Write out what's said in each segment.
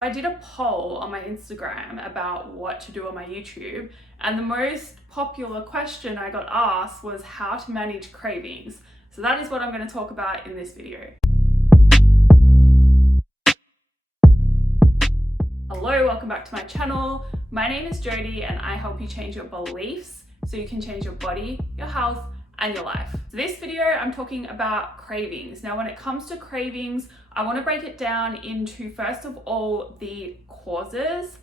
I did a poll on my Instagram about what to do on my YouTube, and the most popular question I got asked was how to manage cravings. So that is what I'm going to talk about in this video. Hello, welcome back to my channel. My name is Jody and I help you change your beliefs so you can change your body, your health, and your life. So this video, I'm talking about cravings. Now, when it comes to cravings, I want to break it down into, first of all, the causes,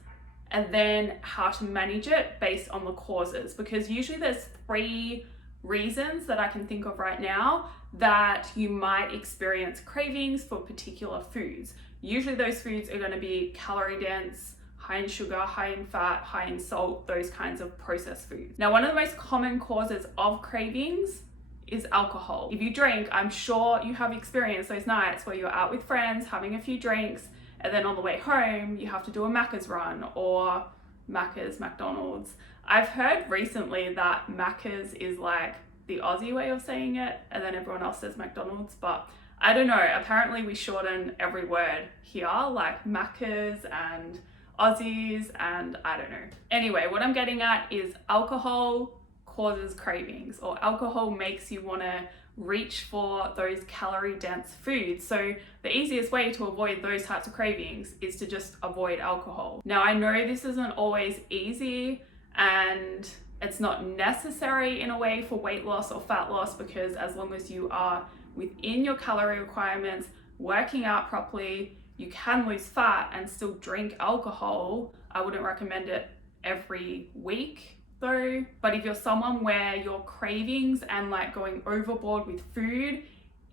and then how to manage it based on the causes, because usually there's three reasons that I can think of right now that you might experience cravings for particular foods. Usually those foods are going to be calorie dense, high in sugar, high in fat, high in salt, those kinds of processed foods. Now, one of the most common causes of cravings is alcohol. If you drink, I'm sure you have experienced those nights where you're out with friends having a few drinks, and then on the way home you have to do a Macca's run, or McDonald's. I've heard recently that Macca's is like the Aussie way of saying it, and then everyone else says McDonald's, but I don't know, apparently we shorten every word here, like Macca's and Aussies, and I don't know. Anyway, what I'm getting at is alcohol causes cravings, or alcohol makes you want to reach for those calorie dense foods. So the easiest way to avoid those types of cravings is to just avoid alcohol. Now, I know this isn't always easy and it's not necessary in a way for weight loss or fat loss, because as long as you are within your calorie requirements, working out properly, you can lose fat and still drink alcohol. I wouldn't recommend it every week though. But if you're someone where your cravings and like going overboard with food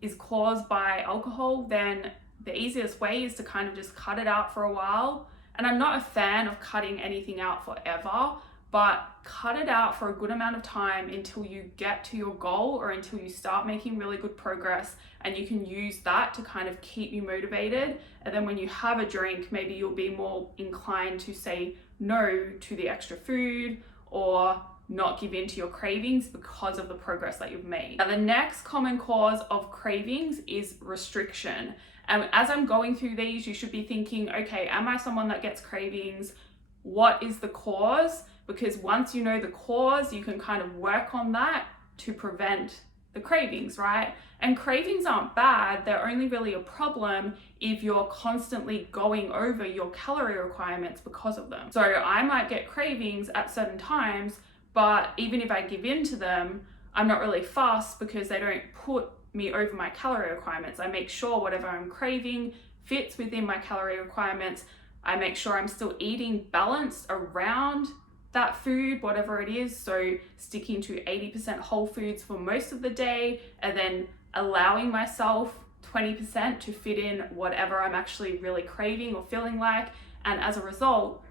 is caused by alcohol, then the easiest way is to kind of just cut it out for a while. And I'm not a fan of cutting anything out forever, but cut it out for a good amount of time until you get to your goal, or until you start making really good progress, and you can use that to kind of keep you motivated. And then when you have a drink, maybe you'll be more inclined to say no to the extra food, or not give in to your cravings because of the progress that you've made. Now, the next common cause of cravings is restriction. And as I'm going through these, you should be thinking, okay, am I someone that gets cravings? What is the cause? Because once you know the cause, you can kind of work on that to prevent the cravings, right? And cravings aren't bad. They're only really a problem if you're constantly going over your calorie requirements because of them. So I might get cravings at certain times, but even if I give in to them, I'm not really fussed because they don't put me over my calorie requirements. I make sure whatever I'm craving fits within my calorie requirements. I make sure I'm still eating balanced around that food, whatever it is. So sticking to 80% whole foods for most of the day, and then allowing myself 20% to fit in whatever I'm actually really craving or feeling like. And as a result,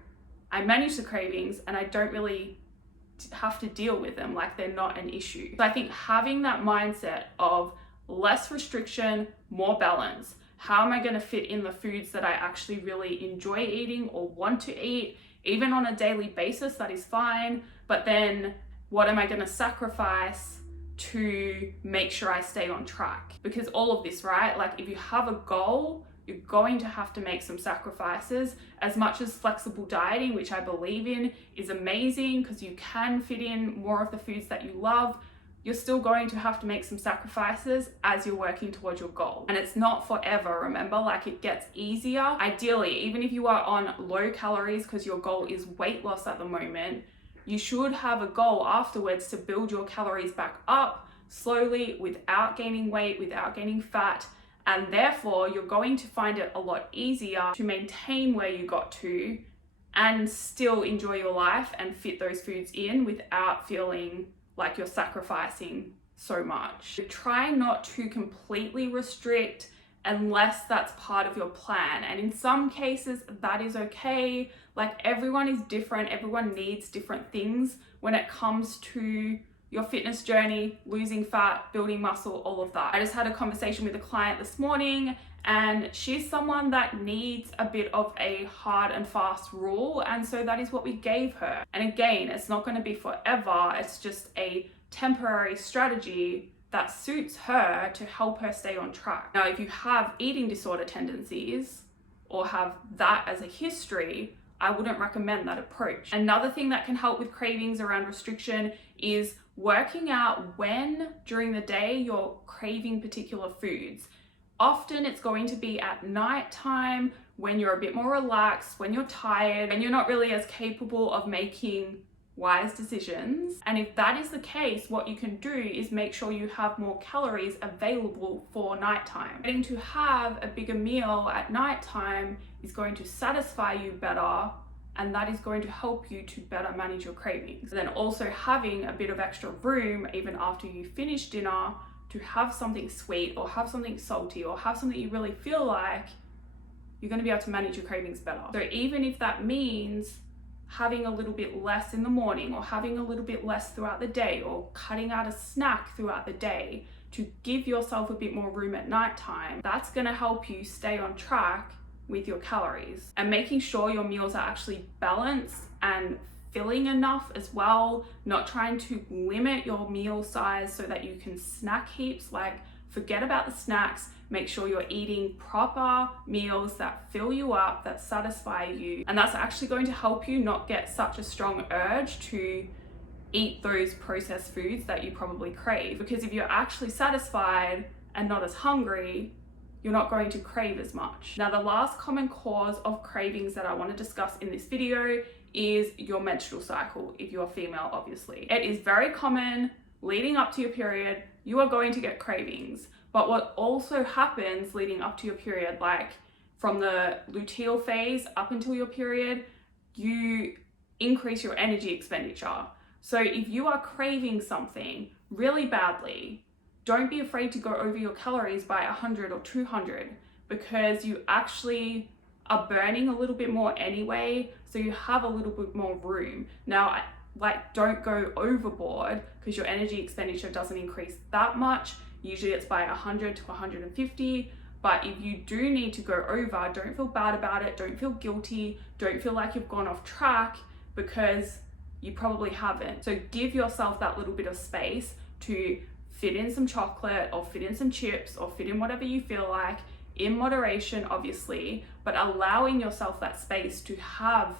I manage the cravings and I don't really have to deal with them, like they're not an issue. So I think having that mindset of less restriction, more balance. How am I going to fit in the foods that I actually really enjoy eating or want to eat? Even on a daily basis, that is fine. But then what am I going to sacrifice to make sure I stay on track? Because all of this, right? Like if you have a goal, you're going to have to make some sacrifices. As much as flexible dieting, which I believe in, is amazing because you can fit in more of the foods that you love, you're still going to have to make some sacrifices as you're working towards your goal. And it's not forever, remember, like it gets easier. Ideally, even if you are on low calories because your goal is weight loss at the moment, you should have a goal afterwards to build your calories back up slowly without gaining weight, without gaining fat. And therefore, you're going to find it a lot easier to maintain where you got to and still enjoy your life and fit those foods in without feeling like you're sacrificing so much. Try not to completely restrict unless that's part of your plan. And in some cases, that is okay. Like everyone is different. Everyone needs different things when it comes to your fitness journey, losing fat, building muscle, all of that. I just had a conversation with a client this morning, and she's someone that needs a bit of a hard and fast rule, and so that is what we gave her. And again, it's not going to be forever, it's just a temporary strategy that suits her to help her stay on track. Now, if you have eating disorder tendencies, or have that as a history, I wouldn't recommend that approach. Another thing that can help with cravings around restriction is working out when during the day you're craving particular foods. Often it's going to be at nighttime when you're a bit more relaxed, when you're tired, and you're not really as capable of making wise decisions. And if that is the case, what you can do is make sure you have more calories available for nighttime. Getting to have a bigger meal at nighttime is going to satisfy you better, and that is going to help you to better manage your cravings. And then also having a bit of extra room even after you finish dinner to have something sweet or have something salty or have something you really feel like, you're going to be able to manage your cravings better. So even if that means having a little bit less in the morning or having a little bit less throughout the day or cutting out a snack throughout the day to give yourself a bit more room at nighttime, that's going to help you stay on track with your calories. And making sure your meals are actually balanced and filling enough as well, not trying to limit your meal size so that you can snack heaps. Like, forget about the snacks. Make sure you're eating proper meals that fill you up, that satisfy you. And that's actually going to help you not get such a strong urge to eat those processed foods that you probably crave. Because if you're actually satisfied and not as hungry, you're not going to crave as much. Now, the last common cause of cravings that I want to discuss in this video is your menstrual cycle, if you're female, obviously. It is very common leading up to your period, you are going to get cravings. But what also happens leading up to your period, like from the luteal phase up until your period, you increase your energy expenditure. So if you are craving something really badly, don't be afraid to go over your calories by 100 or 200, because you actually are burning a little bit more anyway, so you have a little bit more room. Now, like, don't go overboard because your energy expenditure doesn't increase that much. Usually it's by 100 to 150. But if you do need to go over, don't feel bad about it. Don't feel guilty. Don't feel like you've gone off track, because you probably haven't. So give yourself that little bit of space to fit in some chocolate or fit in some chips or fit in whatever you feel like, in moderation, obviously, but allowing yourself that space to have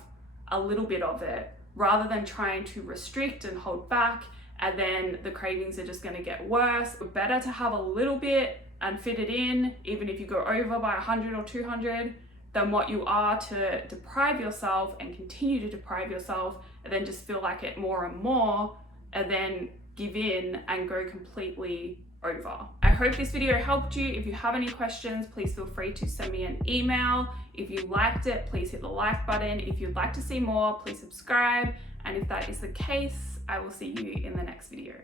a little bit of it, rather than trying to restrict and hold back, and then the cravings are just going to get worse. Better to have a little bit and fit it in, even if you go over by 100 or 200, than what you are to deprive yourself and continue to deprive yourself, and then just feel like it more and more, and then give in and go completely over. I hope this video helped you. If you have any questions, please feel free to send me an email. If you liked it, please hit the like button. If you'd like to see more, please subscribe. And if that is the case, I will see you in the next video.